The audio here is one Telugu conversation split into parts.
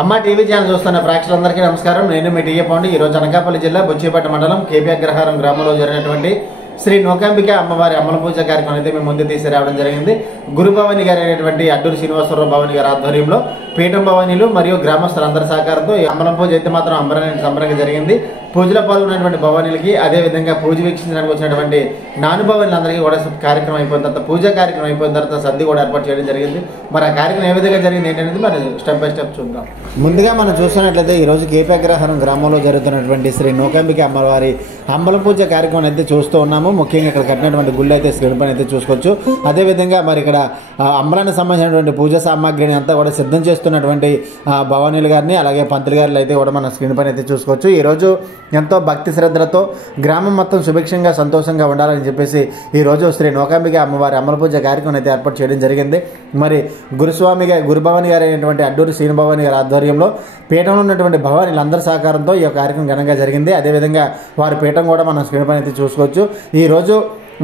అమ్మ టీవీ ఛానల్ చూస్తున్న ప్రేక్షకులందరికీ నమస్కారం. నేను మీ టీఏ పాండు. ఈరోజు అనకాపల్లి జిల్లా బొచ్చిపేట మండలం కేపీ అగ్రహారం గ్రామంలో జరిగినటువంటి శ్రీ నూకాంబిక అమ్మవారి అమ్మల పూజ కార్యక్రమం అయితే మేము ముందు తీసుకురావడం జరిగింది. గురుభవాని గారు అయినటువంటి అడ్డూరు శ్రీనివాసరావు భవాని గారి ఆధ్వర్యంలో పీఠం భవానీలు మరియు గ్రామస్తులందరి సహకారంతో ఈ అమ్మల పూజ అయితే మాత్రం సంబరంగా జరిగింది. పూజలో పాల్గొన్నటువంటి భవానీలకి అదేవిధంగా పూజ వీక్షించడానికి వచ్చినటువంటి నానుభవానులందరికీ కూడా కార్యక్రమం అయిపోయిన తర్వాత పూజా కార్యక్రమం అయిపోయిన తర్వాత సద్ది కూడా ఏర్పాటు చేయడం జరిగింది. మరి ఆ కార్యక్రమం ఏ విధంగా జరిగింది ఏంటనేది మరి స్టెప్ బై స్టెప్ చూద్దాం. ముందుగా మనం చూస్తున్నట్లయితే ఈరోజు కేపీ అగ్రహారం గ్రామంలో జరుగుతున్నటువంటి శ్రీ నూకాంబిక అమ్మవారి అమ్మల పూజ కార్యక్రమం అయితే చూస్తూ ఉన్నాము. ముఖ్యంగా ఇక్కడ కట్టినటువంటి గుళ్ళు అయితే స్క్రీన్ పైన అయితే చూసుకోవచ్చు. అదేవిధంగా మరి ఇక్కడ అమ్మలానికి సంబంధించినటువంటి పూజా సామాగ్రిని అంతా కూడా సిద్ధం చేస్తున్నటువంటి భవానీలు గారిని అలాగే పంతులు గారిని అయితే కూడా మనం స్క్రీన్ పైన అయితే చూసుకోవచ్చు. ఈరోజు ఎంతో భక్తి శ్రద్ధలతో గ్రామం మొత్తం సుభిక్షంగా సంతోషంగా ఉండాలని చెప్పేసి ఈరోజు శ్రీ నూకాంబిక అమ్మవారి అమ్మల పూజ కార్యక్రమం అయితే ఏర్పాటు చేయడం జరిగింది. మరి గురుభవాని గారు అయినటువంటి అడ్డూరు శ్రీనిభవాని గారి ఆధ్వర్యంలో పీఠంలో ఉన్నటువంటి భవానీలందరి సహకారంతో ఈ కార్యక్రమం ఘనంగా జరిగింది. అదేవిధంగా వారి పీఠం కూడా మనం స్క్రీన్ పైన అయితే చూసుకోవచ్చు. ఈరోజు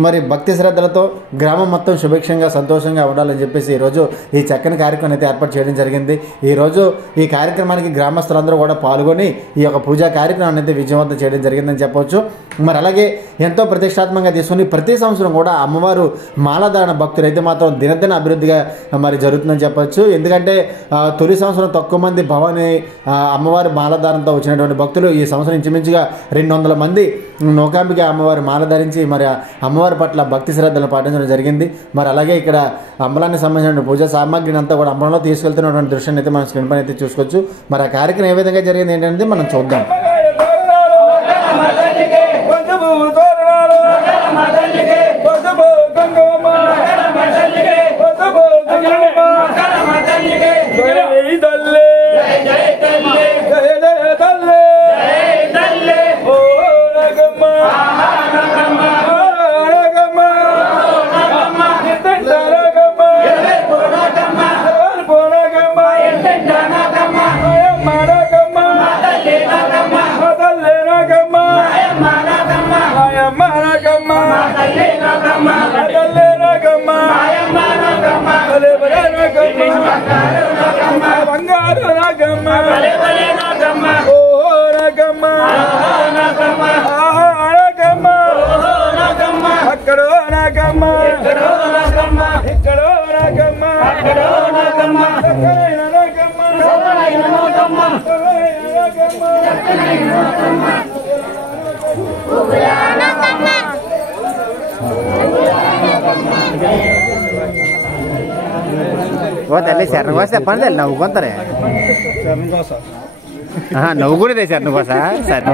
మరి భక్తి శ్రద్ధలతో గ్రామం మొత్తం సుభిక్షంగా సంతోషంగా ఉండాలని చెప్పేసి ఈరోజు ఈ చక్కని కార్యక్రమం అయితే ఏర్పాటు చేయడం జరిగింది. ఈరోజు ఈ కార్యక్రమానికి గ్రామస్తులందరూ కూడా పాల్గొని ఈ యొక్క పూజా కార్యక్రమాన్ని అయితే విజయవంతం చేయడం జరిగిందని చెప్పవచ్చు. మరి అలాగే ఎంతో ప్రతిష్టాత్మకంగా తీసుకుని ప్రతి సంవత్సరం కూడా అమ్మవారు మాలధారణ భక్తులు అయితే మాత్రం దినదిన అభివృద్ధిగా మరి జరుగుతుందని చెప్పవచ్చు. ఎందుకంటే తొలి సంవత్సరం తక్కువ మంది భవాని అమ్మవారి మాలధారణతో వచ్చినటువంటి భక్తులు ఈ సంవత్సరం ఇంచుమించుగా 200 మంది నూకాంబిక అమ్మవారి మాల ధరించి మరి అమ్మవారి పట్ల భక్తి శ్రద్ధలు పాటించడం జరిగింది. మరి అలాగే ఇక్కడ అమ్మలానికి సంబంధించిన పూజా సామాగ్రిని అంతా కూడా అమ్మలంలో తీసుకెళ్తున్నటువంటి దృశ్యాన్ని అయితే మనం స్క్రీన్ పైన అయితే చూసుకోవచ్చు. మరి ఆ కార్యక్రమం ఏ విధంగా జరిగింది ఏంటనేది మనం చూద్దాం. శరణ్ కోసే పని నవ్వు కొంతరే నవ్వు కూడా తెచ్చారు నువ్వు కోసా సరే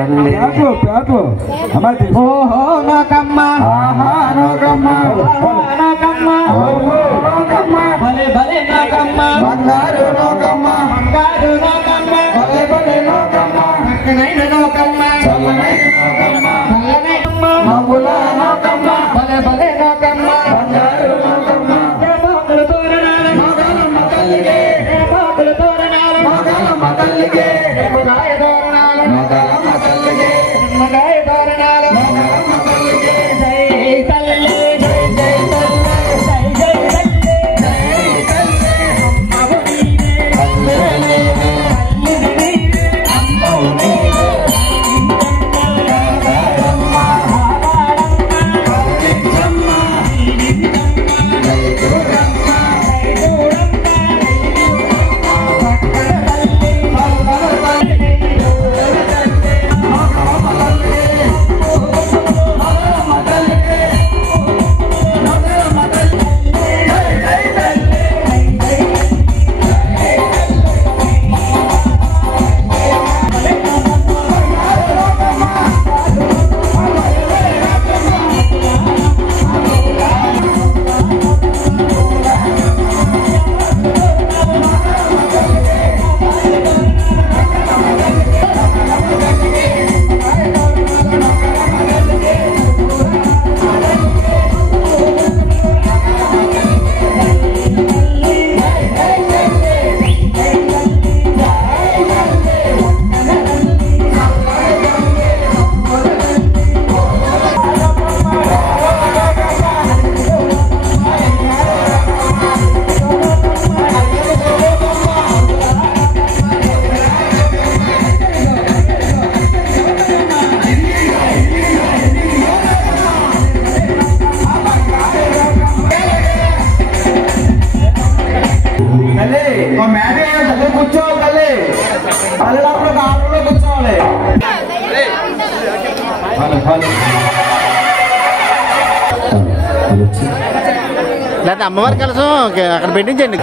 లేదా అమ్మవారి కలసం అక్కడ పెట్టించండి.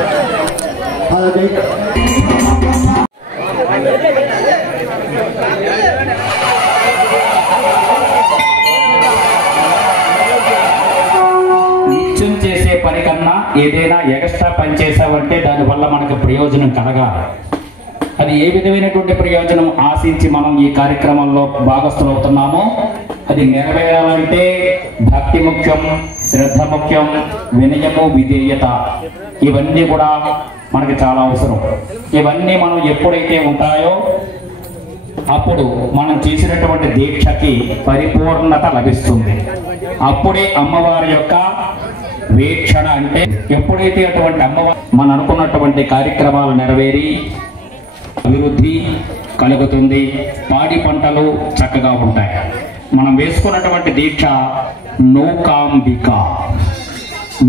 నిత్యం చేసే పని కన్నా ఏదైనా ఎక్స్ట్రా పని చేసావంటే దానివల్ల మనకు ప్రయోజనం కలగాలి. అది ఏ విధమైనటువంటి ప్రయోజనం ఆశించి మనం ఈ కార్యక్రమంలో భాగస్థులవుతున్నామో అది నెరవేరాలంటే భక్తి ముఖ్యం, శ్రద్ధ ముఖ్యం, వినయము, విధేయత ఇవన్నీ కూడా మనకి చాలా అవసరం. ఇవన్నీ మనం ఎప్పుడైతే ఉంటాయో అప్పుడు మనం చేసినటువంటి దీక్షకి పరిపూర్ణత లభిస్తుంది. అప్పుడే అమ్మవారి యొక్క వీక్షణ అంటే ఎప్పుడైతే అటువంటి అమ్మవారు మనం అనుకున్నటువంటి కార్యక్రమాలు నెరవేరి అభివృద్ధి కలుగుతుంది, పాడి పంటలు చక్కగా ఉంటాయి. మనం వేసుకున్నటువంటి దీక్ష నూకాంబిక,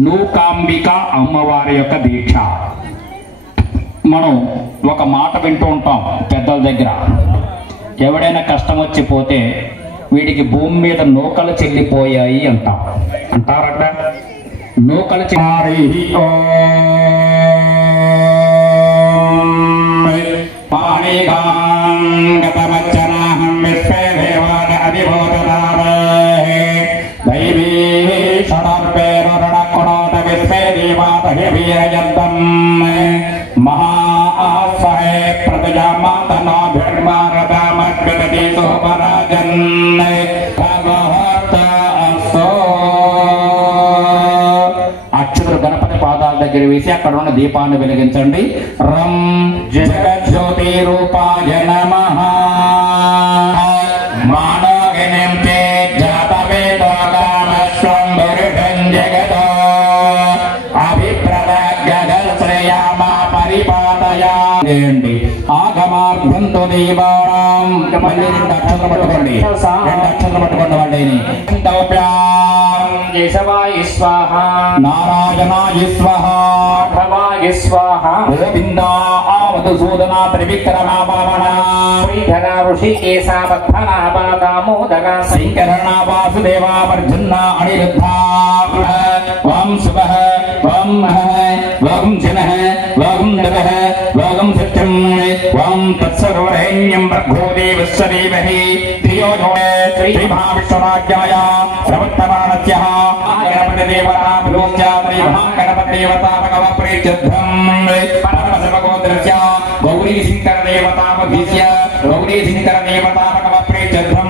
నూకాంబిక అమ్మవారి యొక్క దీక్ష. మనం ఒక మాట వింటూ ఉంటాం పెద్దల దగ్గర, ఎవడైనా కష్టం వచ్చిపోతే వీడికి భూమి మీద నూకలు చెల్లిపోయాయి అంటాం. అంటారట నూకలు అక్షతులు గణపతి పాదాల దగ్గర వేసి అక్కడ ఉన్న దీపాన్ని వెలిగించండి. రం జగజ్యోతి రూపాయ నమః మానోగినిం తే జాతవేదోగామస్వం పురుషం జగతో అభిప్రదగగశ్రయామా పరిపాతయామి. ఆగమాభ్యంతో దీవాణం మళ్ళీ 2 అక్షరాలు పట్టుకోండి, 2 అక్షరాలు పట్టుకోండి వాడిని. కేశవాయ స్వాహ, నారాయణాయ స్వాహ, భవాయ స్వాహ, గోవిందామధుసూదన త్రివిక్రమ పవన శ్రీధర ఋషికేశ పద్మన దామోదర శంకరణ వాసుదేవ వర్జన్న అనిరుద్ధ. ఓం శుభః, ఓం మహః, ఓం జనః, ఓం నవః, ఓం సత్యం, ఓం తత్సర్వరేణ్యం భర్గో దేవస్య ధీమహి ధియో యో శ్రీ మహావిష్ణురాజ్ఞాయ ప్రవర్తమానస్యః గణపతి దేవతా భూత్యాత్రి మహాగణపతి దేవతా భగవ ప్రీత్యర్థం పరమశివగోత్రస్య గౌరీ శంకర దేవతా భీస్య గౌరీ శంకర దేవతా భగవ ప్రీత్యర్థం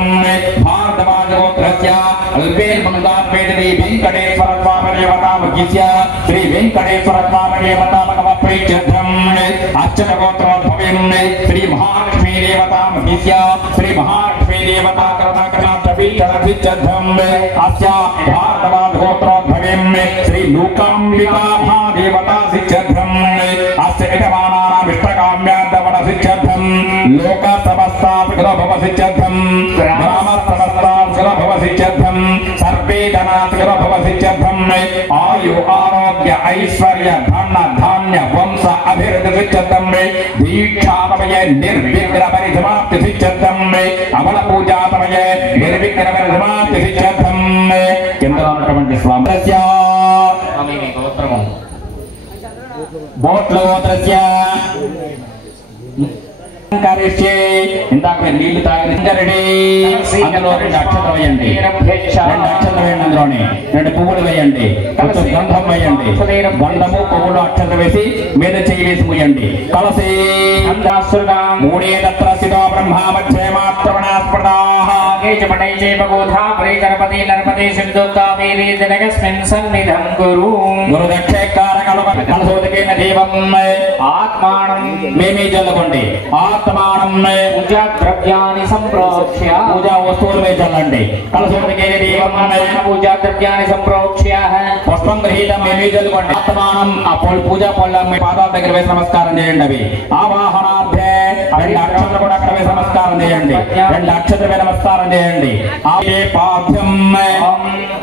భారతవాజగోత్రస్య అల్పేల్మందాత్వేదీ వెంకటేశ్వర స్వామి దేవతా భీస్య శ్రీ వెంకటేశ్వర స్వామి దేవతా భగవ ప్రీత్యర్థం అర్చన గోత్రోద్భవం శ్రీ మహాలక్ష్మీ దేవతా భీస్య శ్రీ మహాలక్ష్మీ దేవతా కృతాకృతాభిచ్చర్థం అస్య భారతవాజగోత్రోద్భవం శ్రీ నూకాంబికా మహాదేవతా సిద్ధ్యర్థం అస్య యజమానానాం ఇష్టకామ్యార్థవన సిద్ధ్యర్థం లోక సమస్తా సుఖభవ సిద్ధ్యర్థం గ్రామ సమస్తా సుఖభవ సిద్ధ్యర్థం సర్వే జనా సుఖభవ సిద్ధ్యర్థం ఆయు ఆరోగ్య ఐశ్వర్య ధన ధాన్య వంశ అభివృద్ధి సిద్ధ్యర్థం దీక్షాపమయే నిర్విఘ్న పరిసమాప్తి సిద్ధ్యర్థం అమల పూజాపమయే నిర్విఘ్న పరిసమాప్తి సిద్ధ్యర్థం. కింద ఉన్నటువంటి స్వామి గోత్రము బోట్ల గోత్రస్య ఇందాక నీళ్లు తాగిన అందులో 2 అక్షతలు వేయండి, 2 అక్షతలు వేయండి, అందులోని 2 పువ్వులు వేయండి, కొంచెం గంధం వేయండి, గంధము పువ్వులు అక్షతలు వేసి మీద చెయ్యి వేసి మూయండి. కలసి మూడేదత్ర శితో బ్రహ్మ మధ్య మాత్రవణాస్పదాః కేచపటై చైవగోధా ప్రేకరపతి నర్పదే శబ్దోక్తా మేరీ జనకస్మిన్ సన్నిధం గురు గురుదక్షేకారకలు కలసోదకేన దేవం ఆత్మానం మేమే చల్లుకోండి. ఆత్మానం పూజా ద్రవ్యాన్ని సంప్రోక్ష్య పూజా వస్తువులు మీద చల్లండి. కలసోదకేన దేవం పూజా ద్రవ్యాన్ని సంప్రోక్ష్య పుష్పం గ్రహీతం మేమే చల్లుకోండి. ఆత్మానం ఆ పూజా పళ్ళ పాదాల దగ్గర వేసి నమస్కారం చేయండి. అవి ఆవాహనార్థే రెండు అక్షతలు కూడా అక్కడ నమస్కారం చేయండి. రెండు అక్షతలు నమస్కారం చేయండి. పాఠ్యం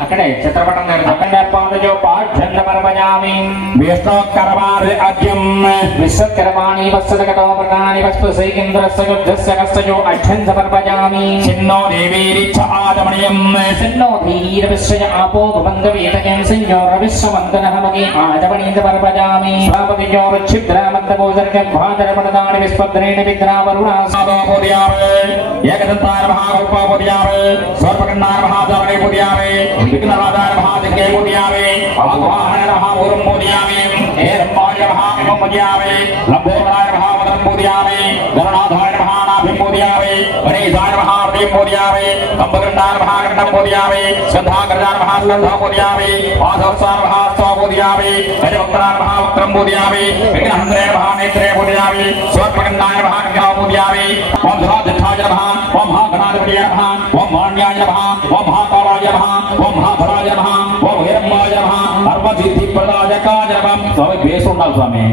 అక్కడే చిత్రపటం అక్కడే పాదజో పాఠ్యం సమర్పయామి. విష్ణోకరమారి అజ్యం విశ్వకర్మాణి వత్సదగతో ప్రకాని వస్పసైకేంద్రస్య యుద్ధస్య కస్తజో అధ్యం సమర్పయామి. చిన్నో దేవీరిచ్చ ఆదమణీయం చిన్నో ధీరవిశ్వయ ఆపో భవంతవేతకం సంయోరవిశ్వవందనహమగే ఆదమణీం సమర్పయామి. స్వాపతిజో ఛిద్రామంతగోదర్గం భాదరమణదాని విస్పద్రేణ విగ్రావరుణా సాదోపర్యావే ఏకదంతాయ మహాగోపాపర్యావే స్వర్పకండాయ మహాదావనే పుర్యావే విఘ్నరాజాయ మహాదిగే పుర్యావే ఆవాహన మహాపురం పుర్యావే ఏరంబాయ మహాకం పుర్యావే లంబోదరాయ మహావదం పుర్యావే గరుణాధాయ మహానాభిం పుర్యావే గణేశాయ మహాప్రియం పుర్యావే కంబగండాయ మహాగండం పుర్యావే స్కంధాకర్యాయ మహాస్కంధ పుర్యావే వాసవసాయ మహాస్వ పుర్యావే గజవక్త్రాయ మహావక్త్రం పుర్యావే విఘ్నహంద్రాయ మహానేత్రే పుర్యావే స్వర్పకండాయ మహాకం పుర్యావే ఓం ధరాధిష్ఠాయ నమః ఓం మహాగణాధిపతయ నమః ఓం మాన్యాయ నమః ఓం మహాకాలాయ నమః ఓం మహాధరాయ నమః ఓం వీరమ్మాయ నమః సర్వసిద్ధిప్రదాయకాయ నమః. స్వామి బేస్ ఉండాలి స్వామి,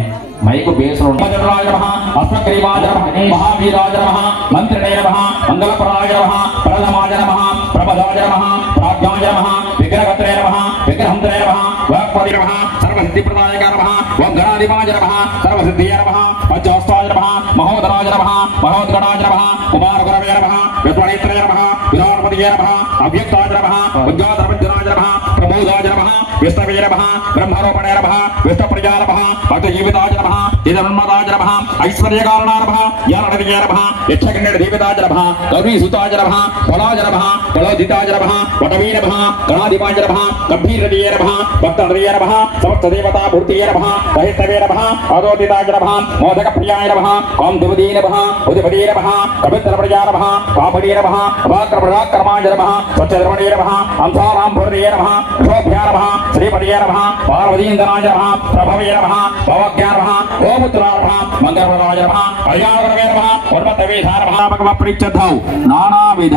మైకు బేస్ ఉండాలి. నమః అస్మగ్రీవాయ నమః మహావీరాయ నమః మంత్రిణే నమః మంగళపరాయ నమః ప్రథమాయ నమః ప్రపదాయ నమః ప్రాజ్ఞాయ నమః విగ్రహకర్త్రే నమః విగ్రహంత్రే నమః వాక్పరి నమః సర్వసిద్ధిప్రదాయకాయ నమః ఓం గణాధిపాయ నమః సర్వసిద్ధియే నమః పంచహస్తాయ నమః మహోదరాయ నమః మహోద్గణాయ నమః కుమారగురవే నమః విద్వనేత్రే నమః విధానపతియే నమః అవ్యక్తాయ నమః ఉద్గాధర్మజ్జనాయ నమః ప్రమోదాయ నమః విష్ణవే నమః బ్రహ్మరూపణే నమః విష్ణుప్రియాయ నమః భక్తజీవితాయ నమః ఇదన్మదాయ నమః ఐశ్వర్యకారణాయ నమః జ్ఞాననిధయే నమః యక్షకిన్నీరదేవతాయ నమః గౌరీసుతాయ నమః ఫలాయ నమః ఫలోదితాయ నమః వటవీ నమః గణాధిపాయ నమః గంభీరదియే నమః భక్తనిధయే నమః సమస్తదేవతామూర్తియే నమః సహితవే నమః అదోదితాయ నమః మోదకప్రియాయ నమః కాంతిమదీ నమః ఉదిపదీ నమః కవిత్రప్రియాయ నమః కాపడీ నమః అభాక్రమణాక్రమాయ నమః స్వచ్ఛధర్మణే నమః అంసారాంభుర్యే నమః శోభ్యా నమః శ్రీపదయే నమః పార్వతీంద్రాయ నమః ప్రభవే నమః భవజ్ఞా నమః గోపుత్రాయ నమః మంగళప్రదాయ నమః కళ్యాణగురవే నమః ఉన్మత్తవేధాయ నమః భగవప్రీత్యర్థౌ నానావిధ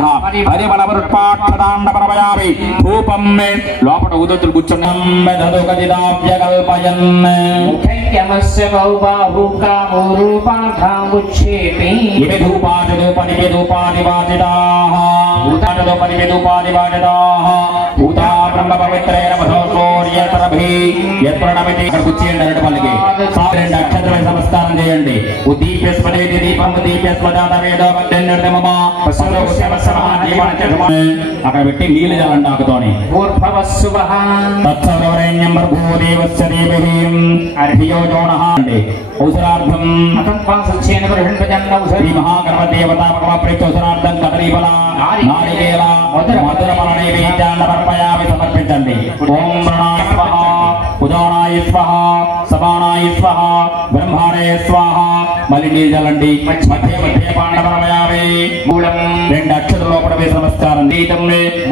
పరిమళవృత్పాక్షదాండపరమయామి ధూపం మే లోపల ఉదతులు కూర్చున్నాం మెదదుగదిదావ్యకల్పయన్ ముఖైక్యమస్య గౌబాహుకామూరూపాధాముచ్చేతి ఇవి ధూపాది ధూపనివి ధూపాది వాచిదాః భూతాది ధూపనివి ధూపాది వాచిదాః భూతా బ్రహ్మ పవిత్రేణ మధోర్యతరభి యత్ప్రణమితి కూర్చేయండి. అరటి పల్లికి రెండు అక్షత్రమైన నమస్కారం చేయండి. ఉద్దీప్యస్మదేతి దీపం అక్కడ పెట్టి నీళ్ళు చల్లండి ఆకుతోని. తత్సవరేణ్యం భూదేవస్య దేవీ అర్హియో జోనః అండి. ఔషధార్థం శ్రీ మహాగణపదేవతా భగవప్రీత్యౌషధార్థం కదలీఫల నారికేల మధురఫల నైవేద్యాన్నర్పయామి సమర్పించండి. ఓం ప్రణాయ స్వః ఉదానాయ స్వః సమానాయ స్వః బ్రహ్మాణయ స్వాహ. మళ్ళీ నీళ్ళు చల్లండి. మధ్య మధ్య పాండవరమయామి మూలం రెండు అక్షతల లోపల వేసి నమస్కారం. దీతం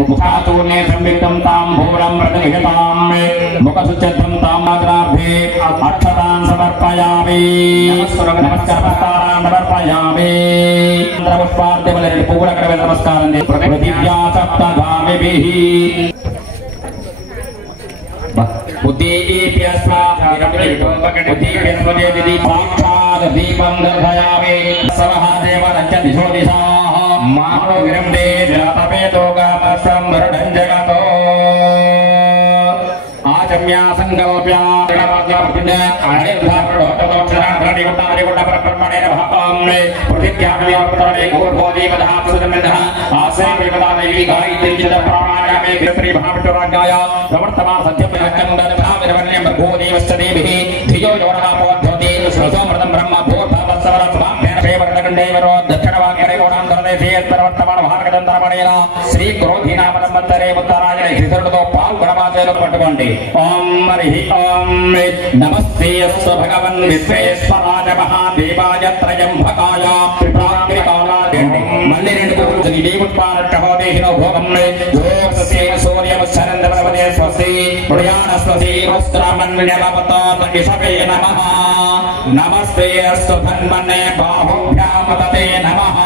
ముఖాతూర్ణే సంయుక్తం తాంబూలం ప్రతిహితాం ముఖశుద్ధం తామాగ్రార్థే అక్షతాన్ సమర్పయామి. నమస్కారం సమర్పయామి. పుష్పార్థముల రెండు పువ్వులు అక్కడ వేసి నమస్కారం. పృథివ్యా సప్తధామిభిః దీపం దర్శయామి. సవహాదేవరంచ దిశో దిశాః మానో విరందే జాతపేతోగామస్తం వరుణం జగతో ఆచమ్యా సంకల్ప్యా శ్రీ క్రోధినామనంతరే ఉత్తరాయణ శ్రీధరుడితో పాల్గొనవాసేలు పట్టుకోండి. ఓం హరి ఓం నమస్తే అస్తు భగవన్ విశ్వేశ్వరాయ మహాదేవాయ త్రయంబకాయ త్రిపురాగ్నికాలాయండి. మళ్ళీ రెండు పువ్వులు దేవోత్పాదహోదేహినో భోగం సూర్యముచ్చరంద్రవదే స్వస్తి పుణ్యాన స్వస్తి వస్త్రమన్యవతాత్ నమః. నమస్తే అస్తు ధన్మనే బాహుభ్యామతే నమః.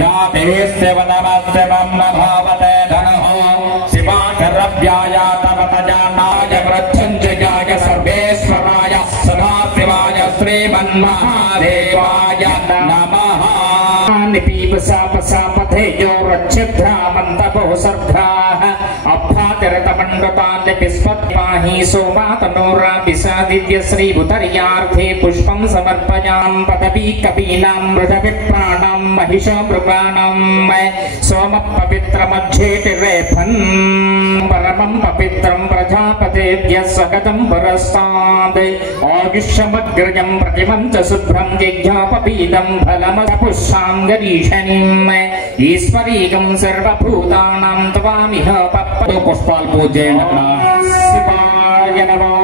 యా దేవస్య వదమస్య మమ భావతే ధనః శివాకరవ్యాయ తవతజానాయ మృత్యుంజయాయ సర్వేశ్వరాయ సదాశివాయ శ్రీమన్మహాదేవాయ నమః. निपीपसापसापथेयोरच्छिद्रामन्तपो सर्गाः अभ्यातिरतमण्डपान्यपिस्पत्पाहि सोमातनोरापिसादित्य श्रीभुतर्यार्थे पुष्पं समर्पयां पदपी कपीनां मृडविप्राणां महिषमृगाणां सोमपवित्रमध्येतिरेफन् परमं पवित्रं प्रजापतेभ्यः स्वगतं पुरस्तात् आयुष्यमग्रजं प्रतिमं च शुभ्रं जिज्ञापपीदं फलमपुष्पां गरीषणीम् ईश्वरीकं सर्वभूतानां त्वामिह पप्पतो पुष्पाल पूजयेन शिवाय नमः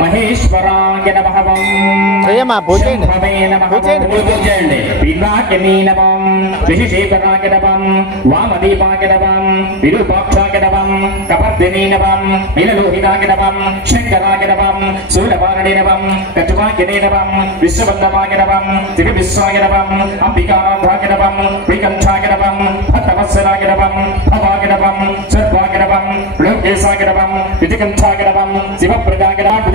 महेश्वराय नमः पिनाकिनी नमः विशिशेखराय नमः वामदीपाय नमः विरूपाक्षाय नमः कपर्दिनी नमः नीललोहिताय नमः शंकराय नमः सूर्यवारणे नमः कचुवाकिने नमः विश्ववल्लभाय नमः दिव्यविश्वाय नमः अंबिकानाथाय नमः विकंठाय नमः भक्तवत्सलाय नमः भवाय नमः सर्वाय नमः लोकेशाय नमः विधिकंठाय नमः शिवप्रदाय नमः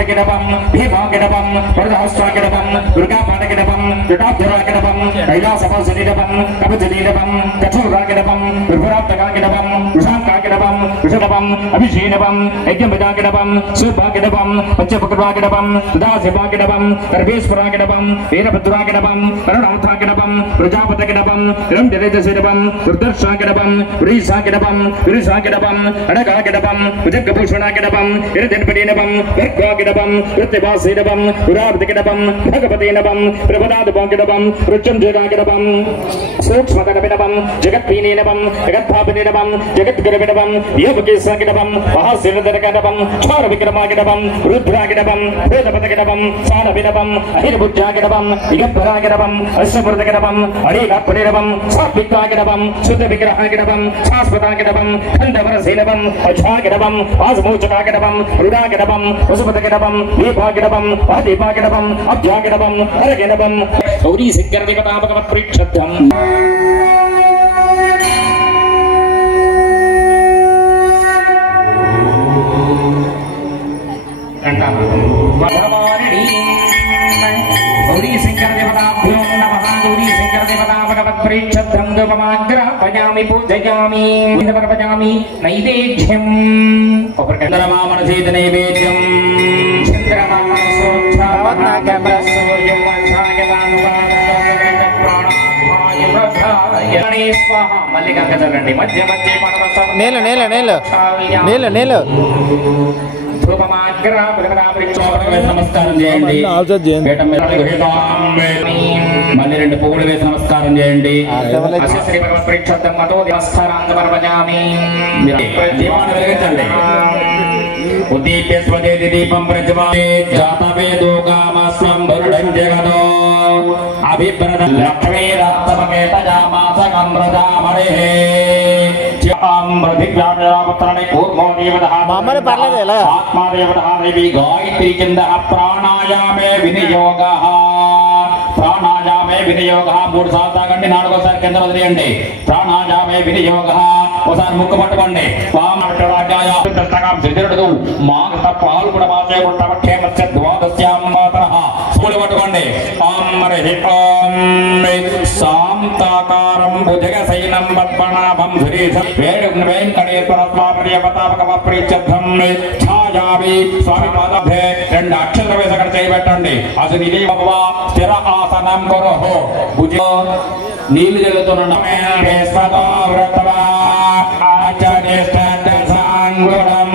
भीमाय नमः वरदहस्ताय नमः दुर्गापादय नमः जटाधराय नमः कैलासवासिने नमः कपितले नमः कठोराय नमः दुर्भरात्मकाय नमः वृषांकाय नमः वृषभं अभिषेक नमः यज्ञपदाय नमः सूर्याय नमः पंचवक्राय नमः दासिवाय नमः सर्वेश्वराय नमः वीरभद्राय नमः करुणार्थाय नमः प्रजापतये नमः रंजनेजसे नमः दुर्दर्शाय नमः वृषाय नमः विरुषाय नमः अनगाय नमः भुजगभूषणाय नमः हिरण्यपदे नमः गर्गाय नमः कृत्यवासे नमः पुरार्धके नमः भगवते नमः प्रभदादभागे नमः रुचंजगाय नमः सूक्ष्मतनवे नमः जगत्पीने नमः जगद्भावने नमः जगद्गुरवे नमः योगकेशाय नमः महासेनधरकाय नमः क्षारविक्रमाय नमः रुद्राय नमः भूतपतये नमः सानवे नमः अहिर्भुजाय नमः दिगंबराय नमः अश्ववर्धके नमः अनेकात्मने नमः सात्विकाय नमः शुद्धविग्रहाय नमः शाश्वताय नमः खंडवरसे नमः अजाय नमः आजमोचकाय नमः रुदाय नमः वसुपतये नमः दीपाय नमः आदिपाय नमः अभ्याय नमः हरगे नमः गौरी शंकर देवता भगवत प्रीक्षद्धम् गौरी शंकर देवताभ्यो नमः गौरी शंकर देवता भगवत प्रीक्षद्धम् धूपमाग्रापयामि पूजयामि समर्पयामि नैवेद्यम् चंद्रमा मनसेत नैवेद्यम् चंद्रमा మల్లికంక చల్లండి మధ్య మధ్య నేల నేల నేల నేల నేల నమస్కారం చేయండి మళ్ళీ 2 పువ్వులు వేసి నమస్కారం చేయండి దీపాన్ని వెలిగించండి ఉద్దీప్య స్వదేతి దీపం ప్రజ్వాలే జాతవేదో కామస్వం వరుణం జగదో అభిప్రద లక్ష్మీ రక్తమకేతజామాస కంబ్రజామణిః आत्मादेवदेवी गायत्री चंद प्राणायामे विनियोग प्राणायामे विनियोग 3 साल तागंడి 4వ సారి కింద వదిలేయండి ప్రాణాయామే వినియోగ ఒకసారి ముక్కు పట్టుకోండి వామనటరాజాయ దస్తకం సిద్ధుడు మాగత పాల్గొన మాసే ఉత్తమక్షేమస్య ద్వాదశ్యాం మాతరః స్కూల్ పట్టుకోండి ఓం హరి ఓం శాంతాకారం భుజగశయనం పద్మనాభం ధరీశం వేంకటేశ్వర స్వామి దేవతాపక ప్రీత్యర్థం ఛాయావి స్వామి పాదాభే 2 అక్షంతలు వేసి అక్కడ చేయబెట్టండి అసలు ఇది భగవా స్థిర ఆసనం కొరహో భుజ నీళ్లు జల్లుతున్న ఆచార్యస్తాంగుణం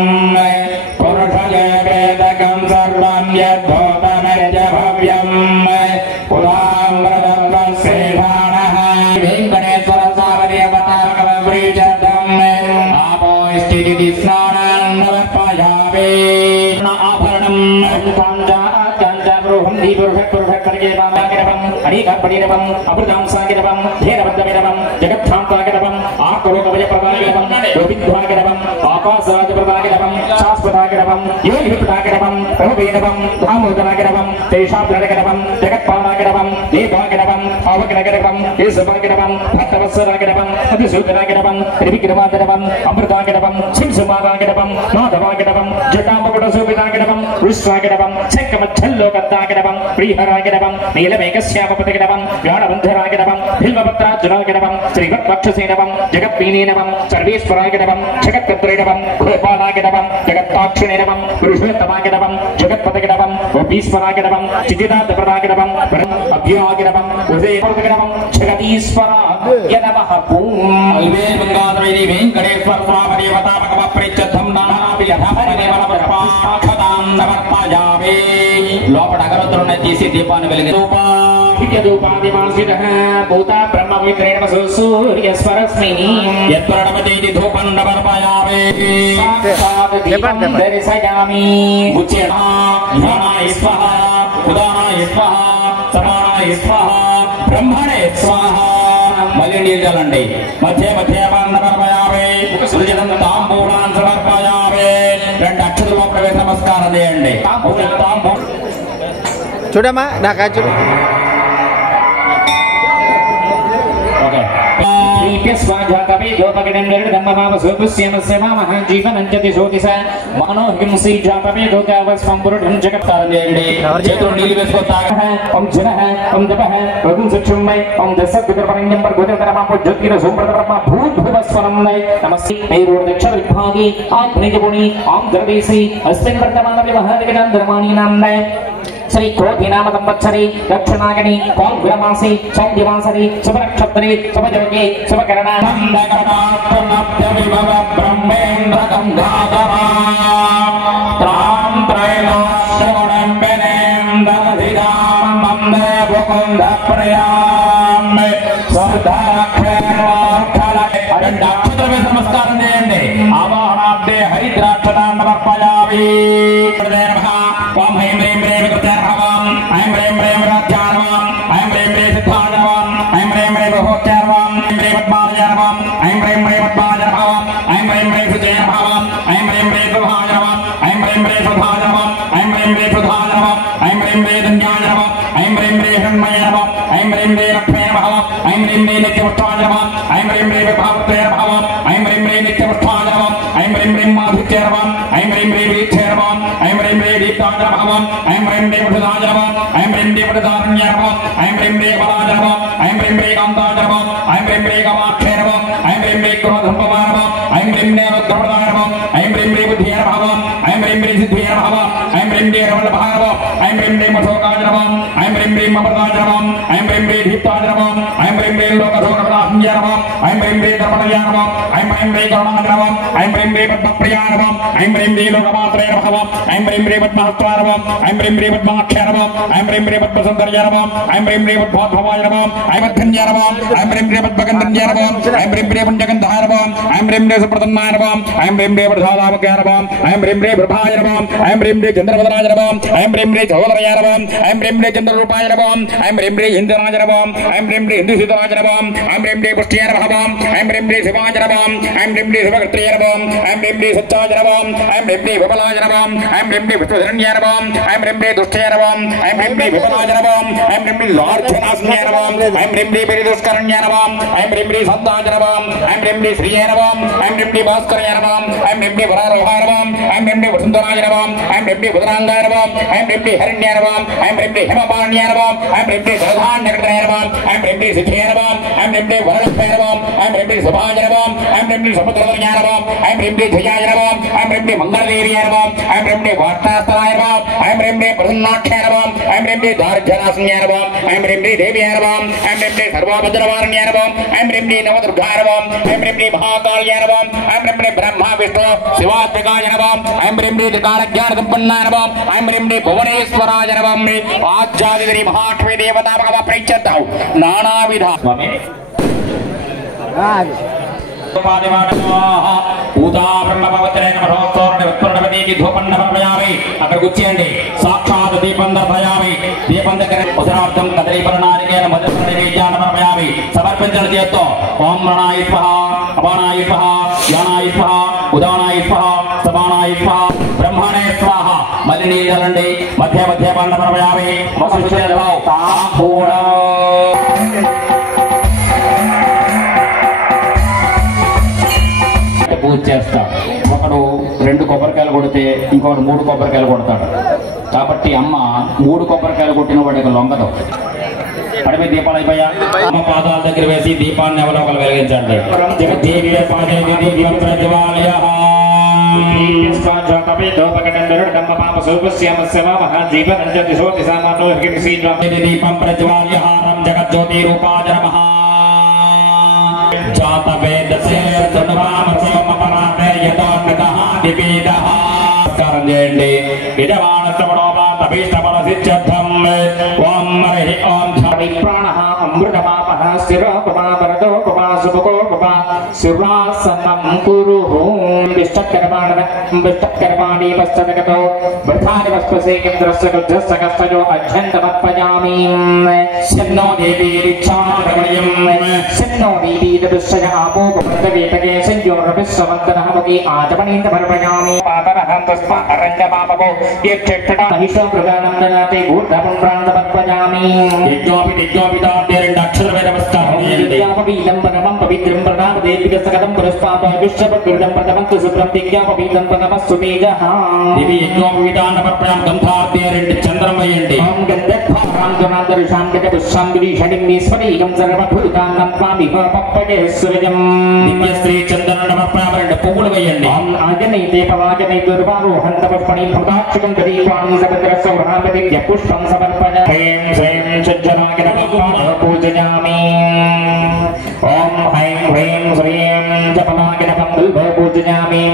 పురుషలే వేదకం సర్వం యద్భూతమర్యభవ్యం పురామృతం శ్రీధానః వెంకటేశ్వర స్వామిదేవతాపక ప్రీత్యర్థం ఆపో స్థితి స్నానం సమర్పయామి ఆభరణం अनेकात्मनिरवं अमृतांसागिरवं धेरवन्दमिरवं जगत्थान्तागिरवं आकरोकवयप्रदागिरवं गोविन्दागिरवं आकाशराजप्रदागिरवं शाश्वतागिरवं योगिप्रदागिरवं प्रभुवेदवं दामोदरागिरवं तेषाब्दगिरवं जगत्पादागिरवं గిడవం దేవాగిడవం అవగిడగిడవం ఏసవాగిడవం భక్తవత్సరాగిడవం అతిశూదరాగిడవం త్రివిక్రమాగిడవం అమృతాగిడవం శింసుమాగాగిడవం మాధవాగిడవం జటామకుటశోభితాగిడవం విశ్వాగిడవం శంకమచ్చల్లోకత్తాగిడవం ప్రీహరాగిడవం నీలమేఘశ్యామపతిగిడవం వ్యాణబంధరాగిడవం బిల్వపత్రార్జునాగిడవం శ్రీవత్వక్షసేనవం జగత్పీనీనవం సర్వేశ్వరాగిడవం జగత్కర్తృడవం గోపాలాగిడవం జగత్తాక్షిణేనవం పురుషోత్తమాగిడవం జగత్పతగిడవం గోపీశ్వరాగిడవం చిజిదాతప్రదాగిడవం అభ్యాగిడవం ఉదయపృతగిడవం జగదీశ్వరాయ నమః ఓం అల్వే మంగాద్రైని వెంకటేశ్వర స్వామి దేవతాపకమ ప్రేత్యర్థం నానాపి యథాపరిమళ పుష్పాక్షతాం నమర్పయామి. లోపల అగరత్తులను తీసి దీపాన్ని వెలిగించు. ధూపాదిమాసిదః భూత బ్రహ్మ విగ్రహణ సూర్యస్వరస్మి యత్ప్రణమతేతి ధూపం నమర్పయామి. సాక్షాత్ దీపం దర్శయామి. ఉచ్యతా జ్ఞానాయ స్వాహ ఉదానాయ స్వాహ సమానాయ స్వాహ బ్రహ్మణే స్వాహ. మళ్ళీ నీళ్ళు చల్లండి. మధ్య మధ్య నమర్పయామి. సృజనం తాంబూలాన్ సమర్పయామి. 2 అక్షతల ప్రవేశ నమస్కారం చేయండి. చూడమ్మా నాకు చూడు. శ్రీ క్రోధినామ సంవత్సరి దక్షిణాయని పాల్గుణమాసి చౌద్యమాసరి శుభనక్షత్రి శుభయోగి శుభకరణ నమస్కారం చేయండి. ఆవాహనాబ్దే హరిద్రాక్షతాం నమర్పయామి. ఓం హ్రీం హ్రీం హ్రీం వికృత్యార్హవాం ఐం హ్రీం హ్రీం రాజ్యార్హవాం ఐం హ్రీం హ్రీం సిద్ధార్హవాం ఐం హ్రీం హ్రీం భోక్త్యార్హవాం ఐం హ్రీం పద్మార్హవాం ఐం హ్రీం హ్రీం పద్మార్హవాం ఐం హ్రీం హ్రీం సుజయర్హవాం ఐం హ్రీం హ్రీం సుభాజర్హవాం ఐం హ్రీం హ్రీం సుభాజర్హవాం ఐం హ్రీం హ్రీం సుధాజర్హవాం ఐం హ్రీం హ్రీం ధన్యాజర్హవాం ఐం హ్రీం హ్రీం హృన్మయర్హవాం ఐం హ్రీం హ్రీం లక్ష్మీర్హవాం ఐం హ్రీం హ్రీం నిత్యపుష్టాజర్హవాం ఐం హ్రీం హ్రీం విభావత్రేర్హవాం ఐం హ్రీం హ్రీం నిత్యపుష్టాజర్హవాం ఐం హ్రీం హ్రీం మాధుత్యేర్హవాం ఐం హ్రీం హ్రీం వీక్షేర్హవాం ఐం హ్రీం హ్రీం దీప్తాజర్హవాం ఐం హ్రీం హ్రీం వృధాజర్హవాం ఐం హ్రీం హ్రీం వృధారణ్యర్హవాం ఐం హ్రీం హ్రీం బలాజర్హవాం ఐం హ్రీం హ్రీం కాంతాజర్హవాం ఐం హ్రీం హ్రీం కామాక్షేర్హవాం ఐం హ్రీం హ్రీం క్రోధంపమార్హవాం ఐం హ్రీం హ్రీం రుద్రప్రదార్హవాం ఐం హ్రీం హ్రీం బుద్ధిర్హవాం ఐం హ్రీం హ్రీం సిద్ధిర్హవాం ఐం హ్రీం హ్రీం రమణభార్హవాం ఐం హ్రీం హ్రీం అశోకాజర్హవాం ఐం హ్రీం హ్రీం అమృతాజర్హవాం ఐం హ్రీం హ్రీం దీప్తాజర్హవాం ఐం హ్రీం హ్రీం లోకశోకప్రదాహ్యంజర్హవాం ఐం హ్రీం హ్రీం ధర్మణయార్హవాం ఐం హ్రీం హ్రీం కరుణాజర్హవాం ఐం హ్రీం హ్రీం పద్మప్రియార్హవాం ఐం హ్రీం హ్రీం లోకమాత్రేర్హవాం ఐం హ్రీం హ్రీం పద్మహస్త్రార్హవాం ఐం హ్రీం హ్రీం పద్మాక్షరవాం ఐం హ్రీం హ్రీం పద్మసుందర్యర్హవాం ఐం హ్రీం హ్రీం పద్మోద్భవాయర్హవాం ఐం ధన్యర్హవాం ఐం హ్రీం హ్రీం పద్మగంధన్యర్హవాం ఐం హ్రీం హ్రీం పుణ్యగంధార్హవాం ఐం హ్రీం హ్రీం సుప్రతన్మాయర్హవాం ఐం హ్రీం హ్రీం ప్రసాదామకర్హవాం ఐం హ్రీం హ్రీం ప్రభాయర్హవాం ఐం హ్రీం హ్రీం చంద్రవదనాజర్హవాం ఐం హ్రీం హ్రీం చౌదరయార్హవాం ఐం హ్రీం హ్రీం చంద్రరూపాయర్హవాం ఐం హ్రీం హ్రీం ఇంద్రరాజర్హవాం ఐం హ్రీం హ్రీం ఇంద్రసీతరాజర్హవాం ఐం హ్రీం హ్రీం పుష్టియర్హవాం ఐం హ్రీం హ్రీం శివాజర్హవాం ఐం హ్రీం హ్రీం శివకర్త్రియర్హవాం ఐం హ్రీం హ్రీం సత్యాజర్హవాం ఐం హ్రీం హ్రీం విమలాజర్హవాం ఐం హ్రీం హ్రీం విశ్వధరణ్యర్హవాం ఐం హ్రీం హ్రీం దుష్టయర్హవాం ఐం హ్రీం హ్రీం విమలాజర్హవాం ఐం హ్రీం హ్రీం లార్జనాస్న్యర్హవాం ఐం హ్రీం హ్రీం పరిదుష్కరణ్యర్హవాం ఐం హ్రీం హ్రీం సద్దాజర్హవాం ఐం హ్రీం హ్రీం శ్రీయర్హవాం ఐం హ్రీం హ్రీం భాస్కరయర్హవాం ఐం హ్రీం హ్రీం వరారోహార్హవాం ఐం హ్రీం హ్రీం వసుంధరాజర్హవాం ఐం హ్రీం హ్రీం ఉదరాంగార్హవాం ఐం హ్రీం హ్రీం హరణ్యర్హవాం ఐం హ్రీం హ్రీం హిమపారణ్యర్హవాం ఐం హ్రీం హ్రీం జలధాన్యకృతయర్హవాం ఐం హ్రీం హ్రీం సిద్ధియర్హవాం ఐం హ్రీం హ్రీం వరలక్ష్మయర్హవాం ఐం హ్రీం హ్రీం సుభాజర్హవాం ఐం హ్రీం హ్రీం సముద్రధర్యార్హవాం ఐం హ్రీం హ్రీం ధ్వజాజర్హవాం ఐం హ్రీం హ్రీం మంగళదేవియర్హవాం ఐం హ్రీం హ్రీం వార్తాస్తరాయర్హవాం ఐం హ్రీం హ్రీం ప్రసన్నాక్షయర్హవాం ఐం హ్రీం హ్రీం దార్జనాస్న్యర్హవాం ఐం హ్రీం హ్రీం దేవియర్హవాం ఐం హ్రీం హ్రీం సర్వభద్రవారణ్యర్హవాం ఐం హ్రీం హ్రీం నవదుర్గార్హవాం ఐం హ్రీం హ్రీం మహాకాళ్యర్హవాం ఐం హ్రీం హ్రీం బ్రహ్మ విష్ణు శివాత్మికాయర్హవాం ఐం హ్రీం హ్రీం త్రికాలజ్ఞాన సంపన్నార్హవాం ఐం హ్రీం హ్రీం భువనేశ్వరాజర్హవాం ఆచార్యశ్రీ మహాలక్ష్మీ దేవతాపకమ ప్రీత్యర్థం నానావిధ అక్కడ కూర్చేయండి. సాక్షాత్ దీపం దర్శయామి. దీపం దగ్గర ఉదరార్థం కదలీపరణానికేన మధురపయామి. సమర్పించండి చేత్తో. ఓం రణాయ స్వః అపానాయ స్వః యానాయ స్వః ఉదానాయ స్వః సమానాయ స్వః బ్రహ్మణే స్వాహ. మళ్ళీ నీళ్ళండి. మధ్య మధ్య బాండ సమర్పయామి పూజ చేస్తా. ఒకడు 2 కొబ్బరికాయలు కొడితే ఇంకొకడు 3 కొబ్బరికాయలు కొడతాడు. కాబట్టి అమ్మ 3 కొబ్బరికాయలు కొట్టిన వాడికి లొంగదు. పడిపై దీపాలు అయిపోయా. అమ్మ పాదాల దగ్గర వేసి దీపాన్ని ఎవరో ఒకరు వెలిగించండి. దీపం ప్రజ్వాల్యహారం జగజ్యోతి రూపాయ నమః. జాత వేదసే నమస్కారం చేయండి. యజమాన శ్రవణోపాతభీష్టఫలసిద్ధ్యర్థం ఓం హరి ఓం ప్రాణః అమృతమాపః స్థిరోపమాపరతోపమా సుముఖోపమా శివాసనం కురు విష్టకర్మాణి వస్తదగతో వృథాని వస్పసే ఇంద్రస్య కృద్ధస్య కస్తయో అధ్యంతమర్పయామి. శన్నో దేవీ రిచ్ఛామయం శన్నో దేవీ దృశ్య ఆపో వేతకే సంయోరవిశ్వవంతనః ముఖే ఆచమనీతమర్పయామి. పాతరహం తస్మ అరణ్యమామవో యక్షట్టా మహిషో ప్రగానందనాతే ఊర్ధవం ప్రాణమర్పయామి. యజ్ఞోపి యజ్ఞోపి దాతే 2 అక్షర వేద నమస్కారం చేయండి. యాపవీలం పరమం పవిత్రం ప్రదాన దేవిక సకలం పురస్పాప విశ్వపకృతం ప్రథమంతు శుభ్రం దిగ్యాపవీలం పరమస్తు తేజః. దేవి యజ్ఞోపి దానమర్పయామి. గంధార్తే 2 చంద్రం వేయండి. ఓం గంధర్వాం జనాదర్శాం గత పుష్పాంగిరి షడిమీశ్వరీగం సర్వభూతానం త్వామిహ పప్పగే సూర్యం. దివ్య శ్రీ చంద్రనమర్పయామి. 2 పువ్వులు వేయండి. ఓం ఆజనై దేవవాజనై దుర్వారోహంత పుష్పణి భృతాక్షకం దీపాని సభద్రస్వ వృహాపతి పుష్పం సమర్పణ. హ్రీం శ్రీం సజ్జనాయ నమః పూజయామి. ఓం హ్రీం హ్రీం శ్రీం జపమాయ నమః బిల్వ పూజయామి.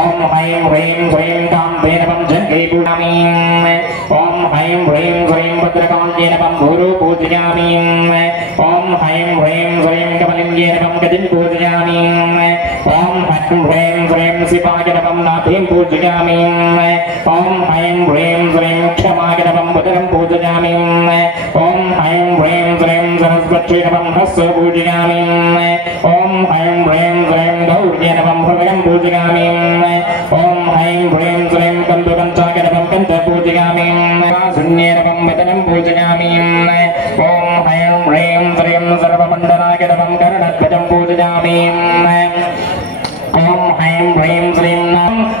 ఓం హ్రీం హ్రీం శ్రీం కాంతే నమః జంగే పూజయామి. ఓం హ్రీం హ్రీం శ్రీం భద్రకాంతే నమః గురు పూజయామి. ఓం హ్రీం హ్రీం శ్రీం కమలింగే నమః గదిం పూజయామి. ఓం హ్రీం హ్రీం శ్రీం శివాయ నమః నాభిం పూజయామి. ఓం హ్రీం హ్రీం శ్రీం క్షమాయ నమః ఉదరం పూజయామి. ఓం హ్రీం హ్రీం శ్రీం సరస్వత్యై నమః హస్త పూజయామి. ఓం హ్రీం హ్రీం శ్రీం గౌర్యై నమః హృదయం పూజయామి. ఓం హ్రీం హ్రీం శ్రీం కందుకంచాయ నమః కంచ పూజయామి. శూన్యై నమః వదనం పూజయామి. ఓం హ్రీం హ్రీం శ్రీం సర్వమండలాయ నమః కర్ణధ్వజం పూజయామి. ఓం హ్రీం హ్రీం శ్రీం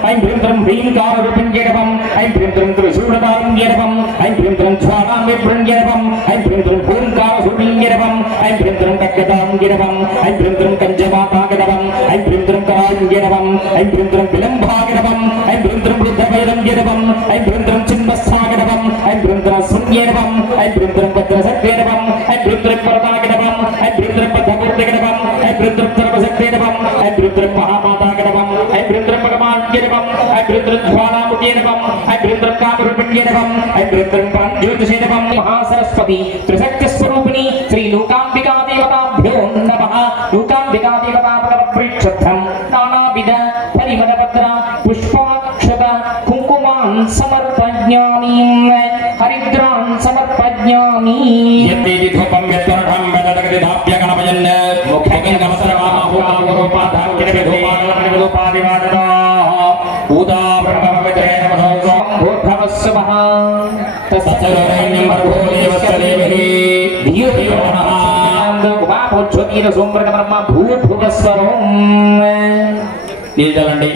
ఐం హ్రీం త్రం హ్రీంకారరూపిణ్యై నమః. ఐం హ్రీం త్రం త్రిశూలధారిణ్యై నమః. ఐం హ్రీం త్రం జ్వాలామిభృణ్యై నమః. ఐం హ్రీం త్రం ఓంకారశూన్యై నమః. ఐం హ్రీం త్రం ఖడ్గదాంగై నమః. ఐం హ్రీం త్రం కంజమాతాగై నమః. ఐం హ్రీం త్రం కరాళంగై నమః. ఐం హ్రీం త్రం విలంబాగై నమః. ఐం హ్రీం త్రం వృద్ధభైరంగై నమః. ఐం హ్రీం త్రం చిన్మస్థాగై నమః. ఐం హ్రీం త్రం శూన్యై నమః. ఐం హ్రీం త్రం భద్రశక్తై నమః. ఐం హ్రీం త్రం పరదాగై నమః. ఐం హ్రీం త్రం పద్మమూర్తై నమః. ఐం హ్రీం త్రం సర్వశక్తై నమః. ఐం హ్రీం త్రం మహామాతాగై నమః. ఐం హ్రీం త్రం భగవాన్యై నమః. ఐం హ్రీం త్రం జ్వాలాముఖై నమః. ఐం హ్రీం త్రం కామరూపిణ్యై నమః. ఐం హ్రీం త్రం ప్రాణజ్యోతిషై నమః. మహాసరస్వతి త్రిశక్తి స్వరూపిణి శ్రీ లోకాంబికా దేవతాభ్యో నమః. లోకాంబికా దేవతాపదప్రీక్షర్థం నానావిధ పరిమళపత్ర పుష్పాక్షత కుంకుమాన్ సమర్పయామి. హరిద్రాన్ సమర్పయామి. యతేది ధూపం యత్వరఠం వేదగతి ధాప్య గణపయన్ ముఖ్యం నమస్కారామహోపాదం కిరవిధూపాదివాదన పూదా బ్రహ్మవిదే నమః. భూర్భవస్వః తస్సర్వైన్యం భూదేవస్వదేవహి ధియో ధియో నమః. జ్యోతిర సోమృత బ్రహ్మ భూర్భువస్వరం. నీళ్ళండి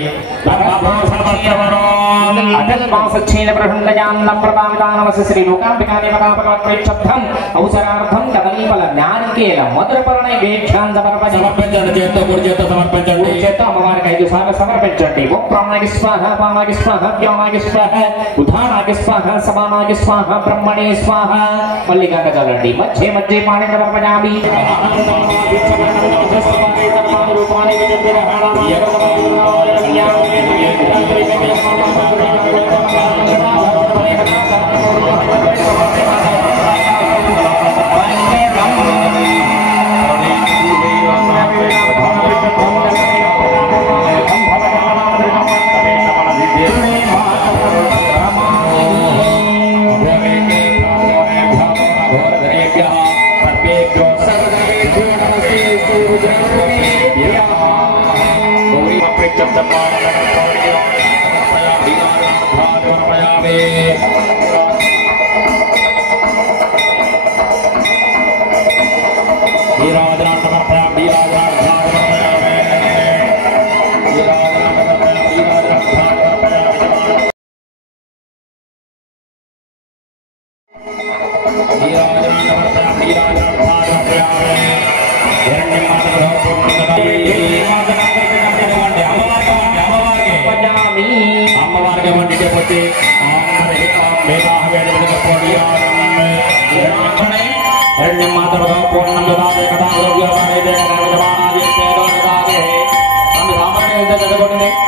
అటల్ మాసచ్ఛేన ప్రహృండయాన్న ప్రతామితానమసి శ్రీ లోకాంబికా దేవతాపకవత్ప్రేక్షర్థం అవసరార్థం కదలీఫల నారికేల మధురపర నైవేద్యాన్ని సమర్పించండి. చేత్తో కుడి చేత్తో సమర్పించండి. చేత్తో అమ్మవారికి 5 సార్లు సమర్పించండి. ఓం ప్రాణాకి స్వాహ, పానాకి స్వాహ, వ్యోమాకి స్వాహ, ఉదానాకి స్వాహ, సమానాకి స్వాహ, బ్రహ్మణే స్వాహ. మళ్ళీ గంట చల్లండి. మధ్య మధ్య పాణి సమర్పయామి. Jam అమ్మవారికి వండితే పోతే మాతృగా పూర్ణం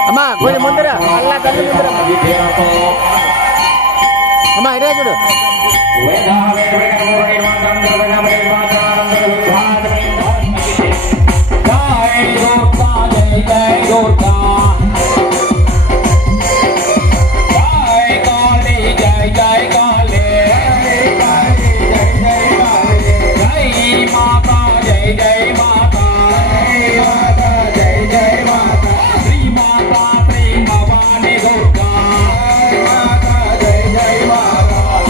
అమ్మా కొంచెం ముందర అల్లా తల్లి అమ్మా ఇదే చూడు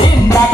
ఇంద్ర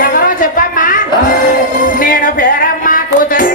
ఎవరో చెప్పమ్మా నేను పేరమ్మ కూతురు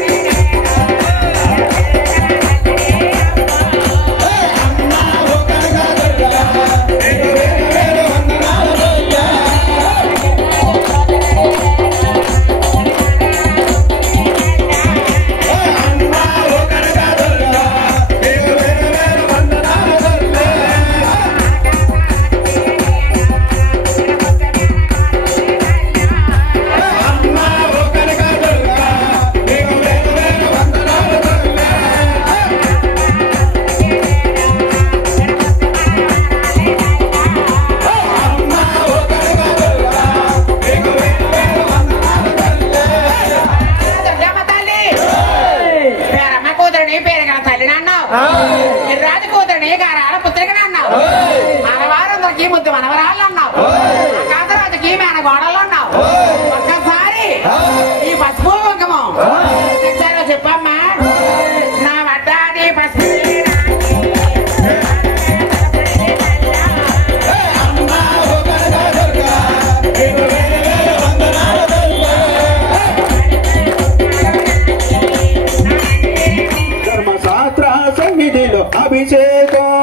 రాజు కూతురుని గారాల పుత్రికని అన్నావు మనవారందరికి ముద్దు మనవరాళ్ళు అన్నావు కాంతరాజుకి మేన గోడలు అన్నావు ఒక్కసారి ఈ పసుపు కుంకుమం తెచ్చారో చెప్పమ్మా నా వడ్డాది పసుపు అభిషేకం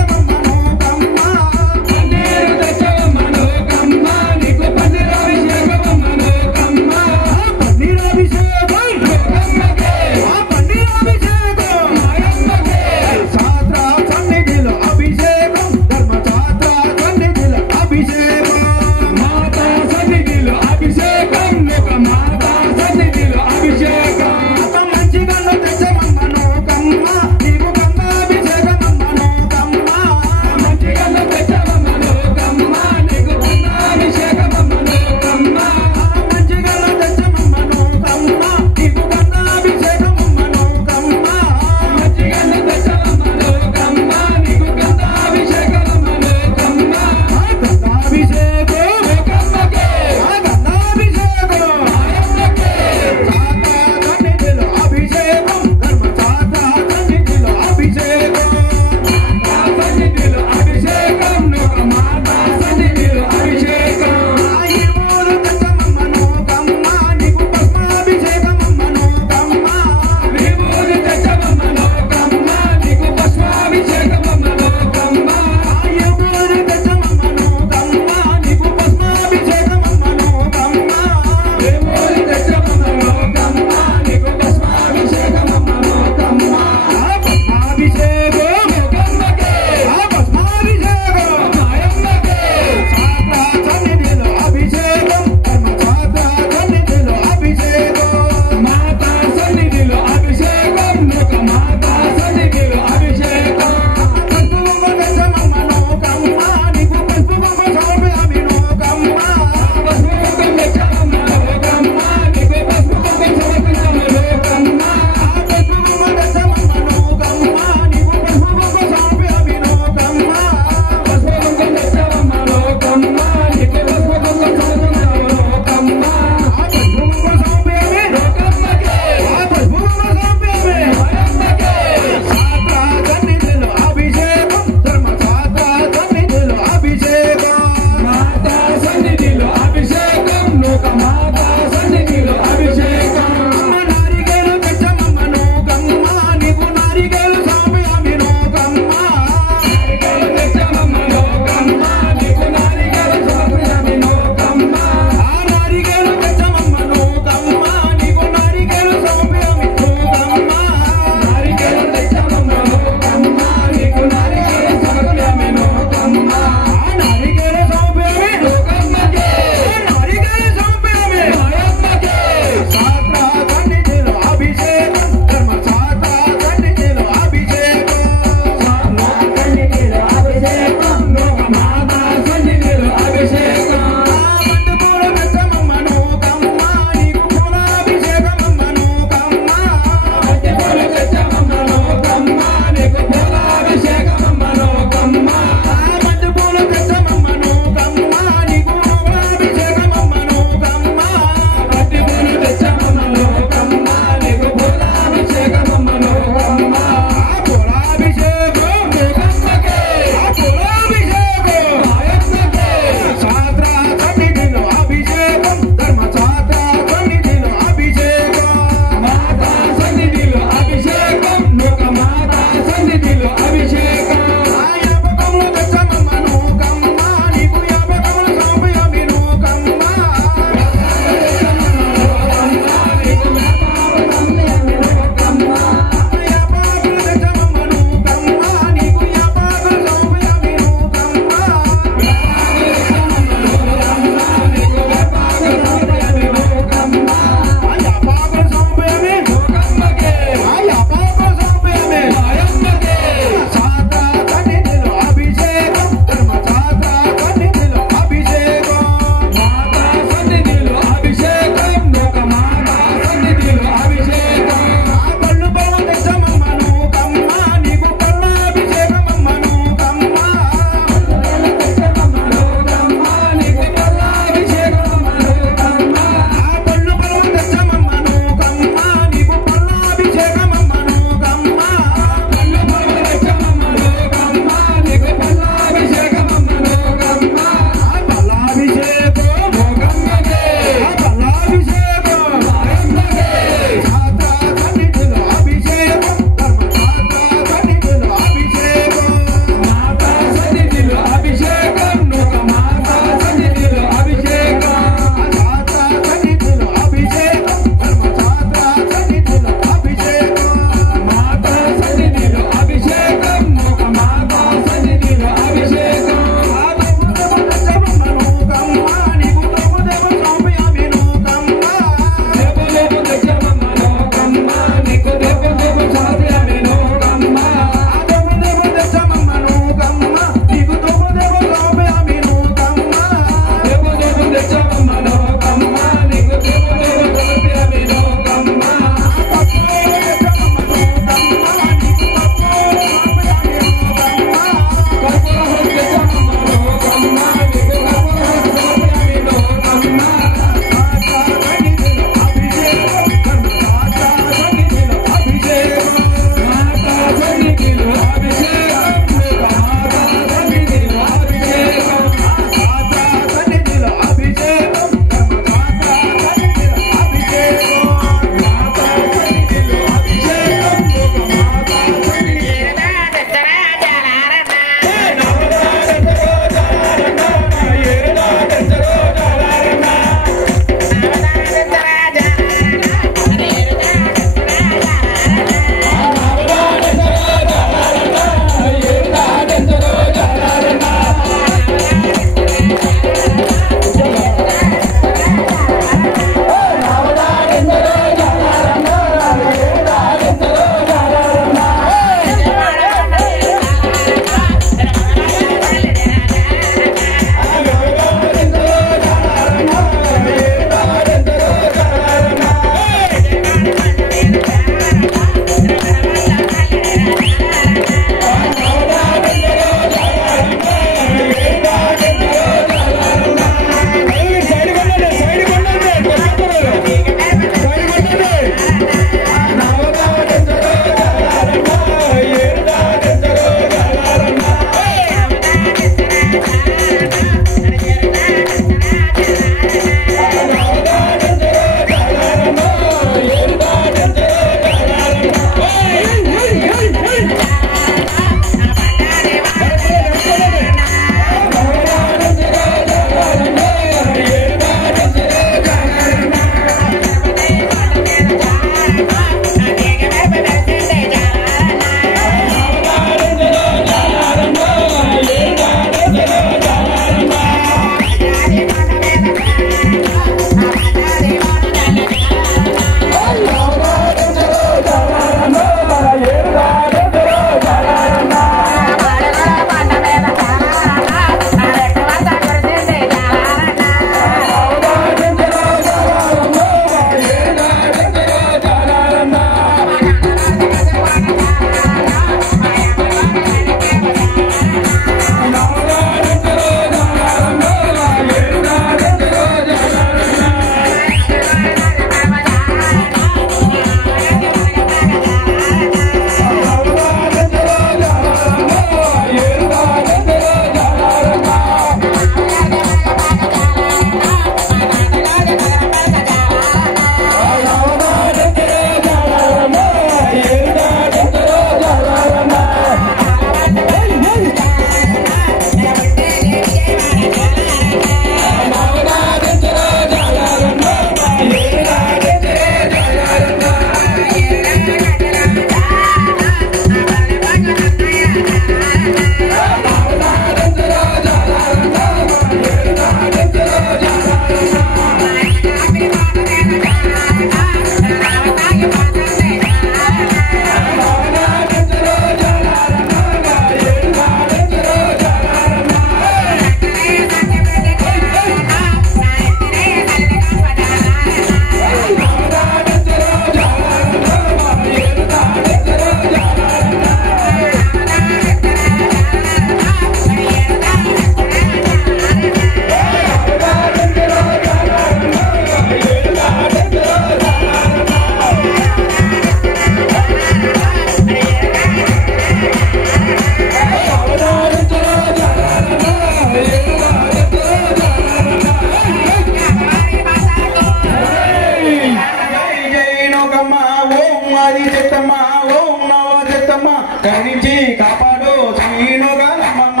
కరుణించి కాపాడు శ్రీనుగా నమ్మమ్మ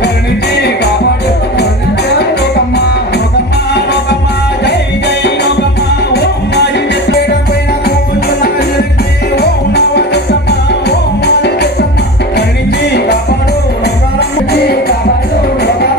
కరుణించి కాపాడు జై జై నోకమ్మ ఓం మారి పైన కూర్చున్నది ఓం నవదత్తమ్మ ఓం మారి కరుణించి కాపాడు నోకమ్మ కాపాడు నోకమ్మ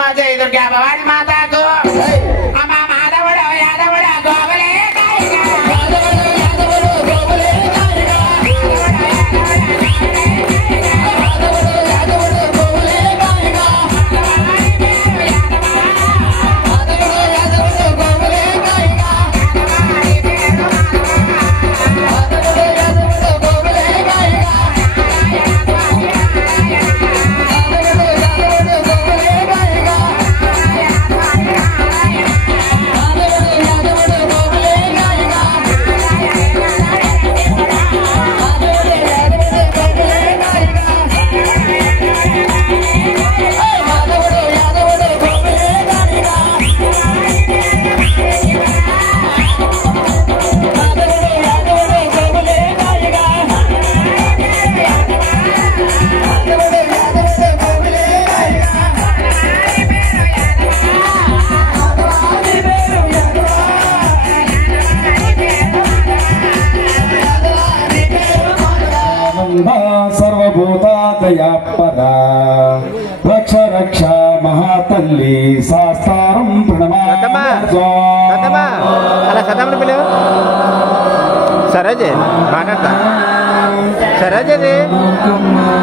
అమ్మ జయ దుర్గా భవాని మాతాకు అమ్మ మాధవుడు యాదవుడు గోగులే కాయిగా సర్వభూతాదయా పదా రక్ష రక్ష మహాతల్లి శాస్త్రం అలా సదామని పిలువు సరేజీ మాట్లాడతా సరేజీ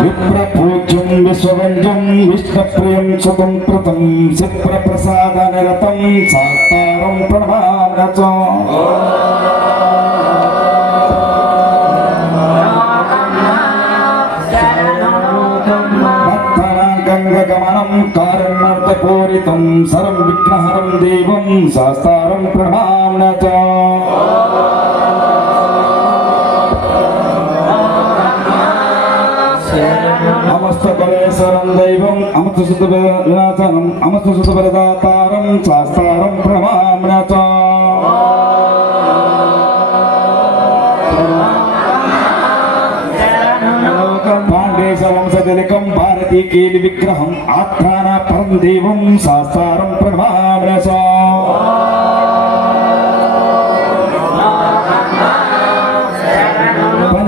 విప్రపూజ్యం విశ్వవంజం విష్ణుప్రియం స్వతంత్రతం శిప్రప్రసాద నిరతం శాస్త్రం ప్రణమామ్యచ గమనం కారణార్థపూరితం సరం విఘ్నహరం దేవం శాస్త్రం ప్రణామ్యచ అమస్తబలేశ్వరం దైవం అమృతశుద్ధ వినాశనం అమృతశుద్ధ ప్రదాతారం శాస్త్రం ప్రణామ్యచ వంశతిలకం భారతీ కేలి విగ్రహం ఆఖ్యాన పరం దేవం శాస్త్రం ప్రణామ్యచ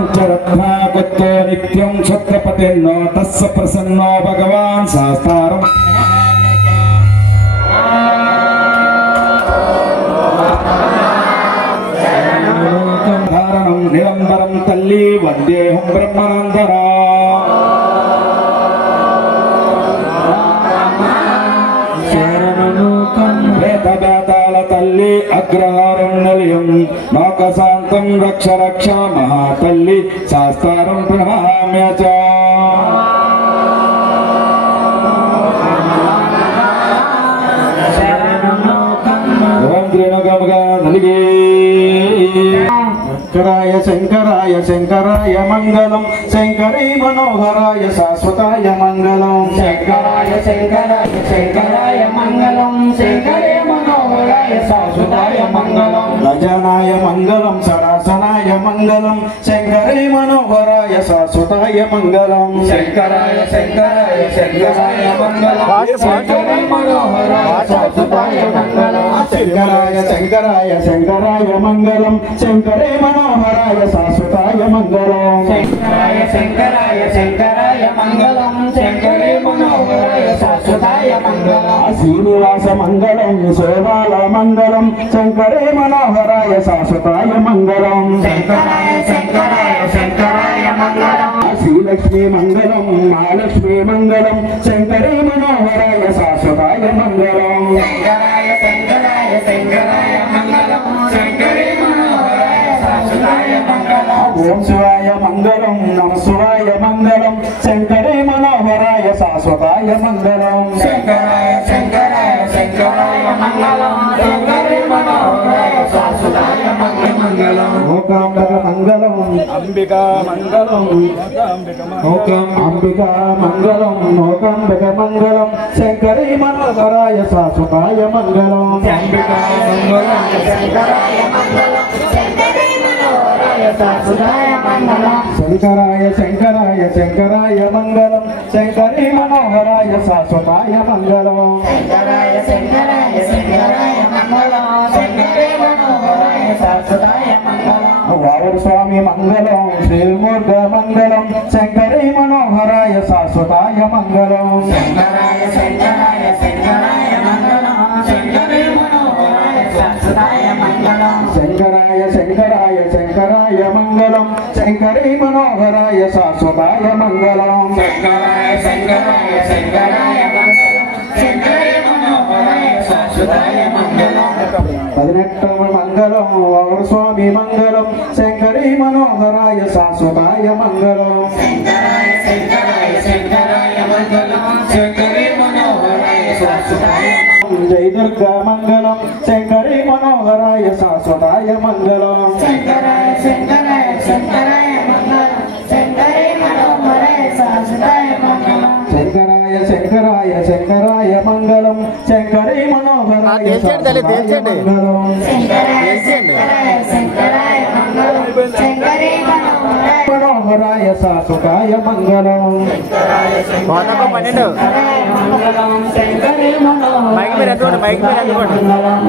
పంచరత్నాగత్తో నిత్యం ఛత్రపతిర్నో తస్స ప్రసన్నో భగవాన్ శాస్త్రం ధారణం నిరంబరం తల్లి వందేహం బ్రహ్మానందరా వేదవేదాల తల్లి అగ్రహారం నిలయం లోకశాంతం రక్ష రక్ష మహాతల్లి శాస్త్రం ప్రణామ్యచ శంకరాయ శంకరాయ శంకరాయ మంగళం శంకరీ మనోహరాయ శాశ్వతాయ మంగళం శంకరాయ శంకరాయ శంకరాయ మంగళం శంకరే మనోహరాయ శాశ్వతాయ మంగళం గజానాయ మంగళం సనాసనాయ మంగళం శంకరీ మనోహరాయ శాశ్వతాయ మంగళం శంకరాయ శంకరాయ శంకరాయ మంగళం శంకరే మనోహరాయ శాశ్వతాయ మంగళం శంకరాయ శంకరాయ శంకరాయ మంగళం శంకరే మనోహరాయ శాశ్వతాయ మంగళం శంకరాయ శంకరాయ శంకరాయ మంగళం శంకరే మనోహరాయ శాశ్వతాయ మంగళం శ్రీనివాస మంగళం శోభాల మంగళం శంకరే మనోహరాయ శాశ్వతాయ మంగళం శంకరాయ శంకరాయ శంకరాయ మంగళం శ్రీలక్ష్మీ మంగళం మహాలక్ష్మీ మంగళం శంకరే మనోహరాయ శాశ్వతాయ మంగళం శంకరాయ శంకరాయ శంకరాయ మంగళం శంకరే మనోహరాయ శాశ్వతాయ మంగళం ఓం శివాయ మంగళం నమ శివాయ మంగళం శంకరే మనోహరాయ శాశ్వతాయ మంగళం శంకరాయ శంకరాయ శంకరాయ మంగళం శంకరే మనోహరాయ శాశ్వతాయ మంగళం లోకాంబిక మంగళం అంబికా మంగళం అంబికా మంగళం లోకాంబిక మంగళం శంకరీ మనోహరాయ శాశ్వతాయ మంగళం అంబికా మంగళం శంకరాయ మంగళం శంకరే మనోహరాయ శాశ్వతాయ మంగళం శంకరాయ శంకరాయ శంకరాయ మంగళం శంకరీ మనోహరాయ శాశ్వతాయ మంగళం శంకరాయ శంకరాయ శంకరాయ మంగళం శంకరే మనోహరాయ శాశ్వతాయ మంగళం వారు స్వామి మంగళం శ్రీమూర్గ మంగళం శంకరీ మనోహరాయ శాశ్వతాయ మంగళం శంకరాయ శంకరాయ శంకరాయ శంకరాయ మంగళం శంకరీ మనోహరాయ శాశ్వతాయ మంగళం శంకరాయ శంకరాయ శంకరాయ మంగళం శంకరీ మనోహరాయ శాశ్వతాయ మంగళం 18వ మంగళం వారు స్వామి మంగళం శంకరీ మనోహరాయ శాశ్వతాయ మంగళం శంకరాయ శంకరాయ శంకరాయ మంగళం శంకరీ మనోహరాయ శాశ్వతాయ జై దుర్గా మంగళం శంకరీ మనోహరాయ శాశ్వతాయ మంగళం శంకరాయ శంకరాయ శంకరాయ మంగళం శంకరీ మనోహరాయ శాశ్వతాయ మంగళం శంకరాయ శంకరాయ శంకరాయ మంగళం శంకరీ మనోహరాయ తేల్చండి మంగళం శంకరాయ శంకరాయ శంకరాయ మంగళం శంకరీ మనోహరాయ శాశ్వతాయ మంగళం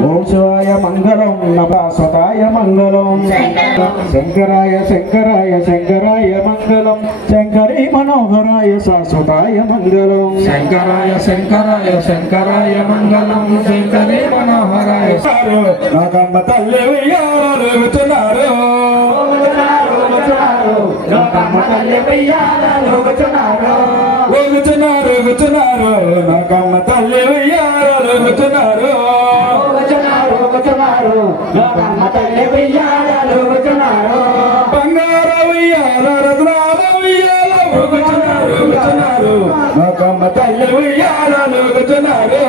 ఓం శివాయ మంగళం శాశ్వతాయ మంగళం శంకరాయ శంకరాయ శంకరాయ మంగళం శంకరీ మనోహరాయ శాశ్వతాయ మంగళం శంకరాయ శంకరాయ శంకరాయ మంగళం శంకరీ మనోహరాయ నాకమ్మ తల్లి ఉయ్యాలుతున్నారు ఊగుతున్నారు నాకమ్మ తల్లి ఉయ్యాలుతున్నారు బంగారు ఉయ్యాల రత్నాల ఉయ్యాల ఊగుతున్నారు నాకమ్మ తల్లి ఉయ్యాలుతున్నారు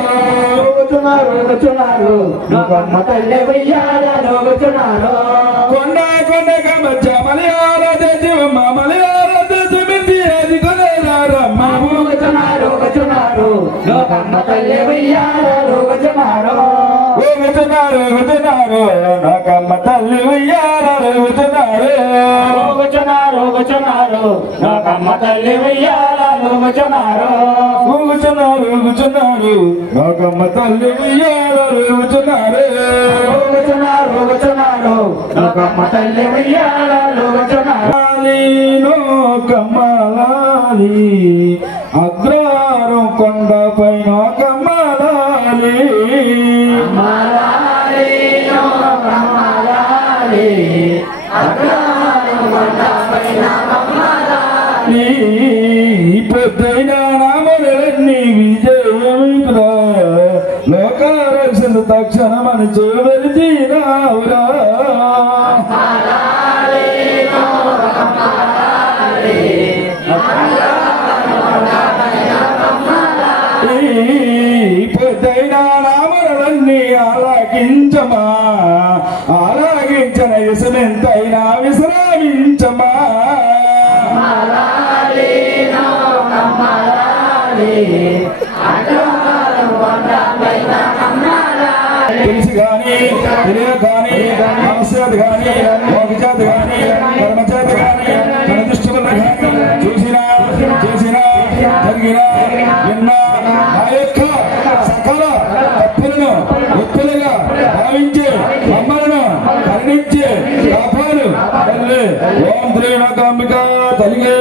నాకమ్మ తల్లి ఉయ్యాలుతున్నారు కొండ కొండగ మధ్య మలయాళ దేశం మలయాళ దేశం అది కొనేదారమ్మ నాకమ్మ తల్లి ఉయ్యాలుతున్నారు నాకమ్మ తల్లి ఉయ్యాలుతున్నారు నాకమ్మ తల్లి ఉయ్యాలుతున్నారు నాకమ్మ తల్లి ఉయ్యాలుతున్నారు నాకమ్మ తల్లి ఉయ్యాలుతున్నారు కమ్మలాలి అగ్రహారం కొండపైన కమ్మలాలి పెద్దైన నామలన్నీ విజయమికురా లోకారక్షణ తక్షణమని చూవెలిచినావురా పెద్దైన నామలన్నీ ఆలాకించమా ఆలాగించిన విషమెంతైనా విశ్రామించమా తెలిసి గాని తెలియక గాని మనస్సేత గాని మోగచేత గాని కర్మచేత గాని మన దృష్టి వల్ల గాని చూసినా చేసినా జరిగినా విన్నా ఆ యొక్క సకల తప్పులను ఒత్తులుగా భావించి మమ్మలను కరుణించి కాపాడు తల్లి ఓం త్రినకాంబిక తల్లి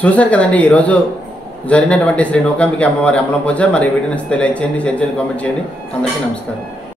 చూశారు కదండి ఈరోజు జరిగినటువంటి శ్రీ నూకాంబిక అమ్మవారి అమలం పూజ. మరి వీడియోని లైక్ చేయండి, షేర్ చేయండి, కామెంట్ చేయండి. అందరికీ నమస్కారం.